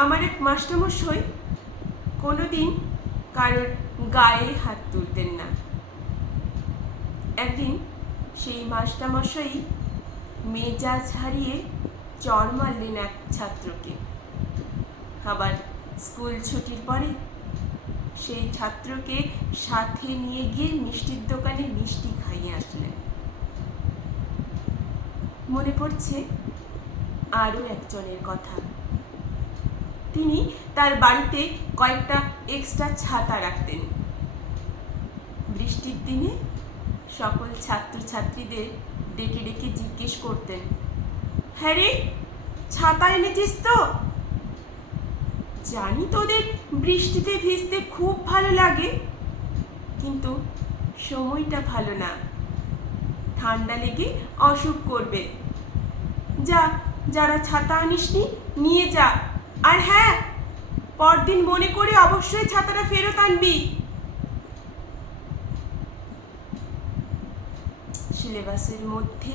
আমার এক মাস্টারমশাই কোনোদিন কারোর গায়ে হাত তুলতেন না। একদিন সেই মাস্টারমশাই মেজাজ হারিয়ে চড় মারলেন এক ছাত্রকে। আবার স্কুল ছুটির পরে সেই ছাত্রকে সাথে নিয়ে গিয়ে মিষ্টির দোকানে মিষ্টি খাইয়ে আসলেন। মনে পড়ছে আরও একজনের কথা। তিনি তার বাড়িতে কয়েকটা এক্সট্রা ছাতা রাখতেন। বৃষ্টির দিনে সকল ছাত্রছাত্রীদের ডেকে ডেকে জিজ্ঞেস করতেন, হ্যাঁ রে, ছাতা এনেছিস তো? জানি তোদের বৃষ্টিতে ভিজতে খুব ভালো লাগে, কিন্তু সময়টা ভালো না, ঠান্ডা লেগে অসুখ করবে। যা, যারা ছাতা আনিসনি নিয়ে যা, আর হ্যাঁ, পরদিন মনে করে অবশ্যই ছাতাটা ফেরত আনবি। সিলেবাসের মধ্যে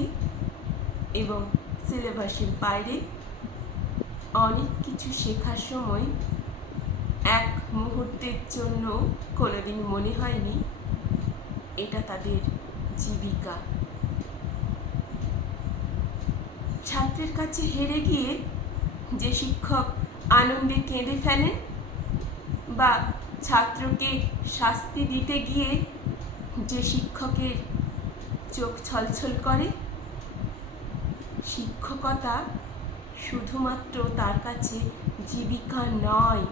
এবং সিলেবাসের বাইরে অনেক কিছু শেখার সময় এক মুহূর্তের জন্য কোনোদিন মনে হয়নি এটা তাদের জীবিকা। ছাত্রের কাছে হেরে গিয়ে যে শিক্ষক আনন্দে কেঁদে ফেলেন বা ছাত্রকে শাস্তি দিতে গিয়ে যে শিক্ষকের চোখ ছলছল করে, শিক্ষকতা শুধুমাত্র তার কাছে জীবিকা নয়,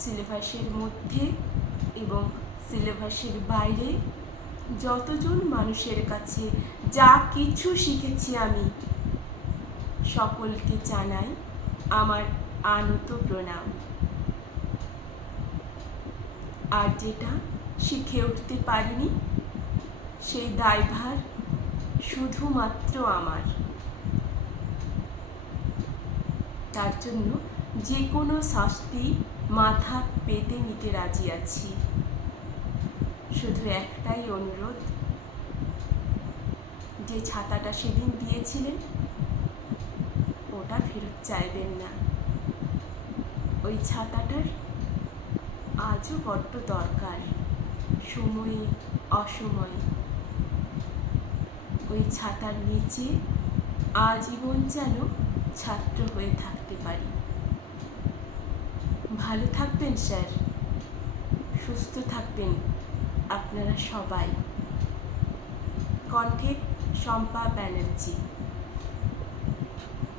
সিলেবাসের মধ্যে এবং সিলেবাসের বাইরে যতজন মানুষের কাছে যা কিছু শিখেছি আমি, সকলকে জানাই আমার আনত প্রণাম। আর যেটা শিখে উঠতে পারিনি, সেই দায়ভার শুধুমাত্র আমার। তার জন্য যে কোনো শাস্তি মাথা পেতে নিতে রাজি আছি। শুধু একটাই অনুরোধ, যে ছাতাটা সেদিন দিয়েছিলেন ওটা ফেরত চাইবেন না। ওই ছাতাটার আজও বড্ড দরকার, সময়ে অসময়ে। ওই ছাতার নিচে আজীবন যেন ছাত্র হয়ে থাকতে পারি। ভালো থাকবেন স্যার, সুস্থ থাকবেন আপনারা সবাই। কণ্ঠে শম্পা ব্যানার্জি।